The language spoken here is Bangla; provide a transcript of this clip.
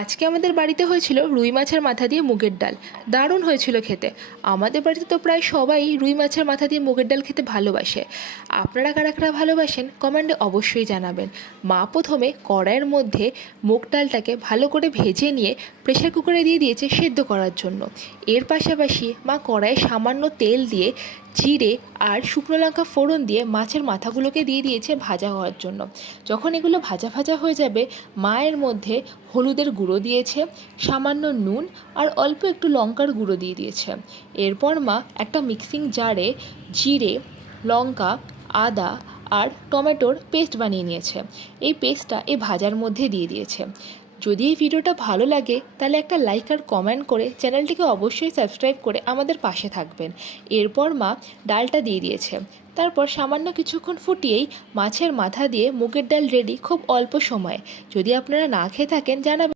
আজকে আমাদের বাড়িতে হয়েছিল রুই মাছের মাথা দিয়ে মুগের ডাল। দারুণ হয়েছিল খেতে। আমাদের বাড়িতে তো প্রায় সবাই রুই মাছের মাথা দিয়ে মুগের ডাল খেতে ভালোবাসে। আপনারা কারা কারা ভালোবাসেন কমেন্টে অবশ্যই জানাবেন। মা প্রথমে কড়াইয়ের মধ্যে মুগ ডালটাকে ভালো করে ভেজে নিয়ে প্রেসার কুকারে দিয়ে দিয়েছে সেদ্ধ করার জন্য। এর পাশাপাশি মা কড়াইয়ে সামান্য তেল দিয়ে জিরে আর শুকনো লঙ্কা ফোড়ন দিয়ে মাছের মাথাগুলোকে দিয়ে দিয়েছে ভাজা হওয়ার জন্য। যখন এগুলো ভাজা ভাজা হয়ে যাবে, মায়ের মধ্যে হলুদের গুঁড়ো দিয়েছে, সামান্য নুন আর অল্প একটু লঙ্কার গুঁড়ো দিয়ে দিয়েছে। এরপর মা একটা মিক্সিং জারে জিরে, লঙ্কা, আদা আর টমেটোর পেস্ট বানিয়ে নিয়েছে। এই পেস্টটা এই ভাজার মধ্যে দিয়ে দিয়েছে। যদি এই ভিডিওটা ভালো লাগে তাহলে একটা লাইক আর কমেন্ট করে চ্যানেলটিকে অবশ্যই সাবস্ক্রাইব করে আমাদের পাশে থাকবেন। এরপর মা ডালটা দিয়ে দিয়েছে। তারপর সামান্য কিছুক্ষণ ফুটিয়েই মাছের মাথা দিয়ে মুগের ডাল রেডি খুব অল্প সময়ে। যদি আপনারা না খেয়ে থাকেন জানাবেন।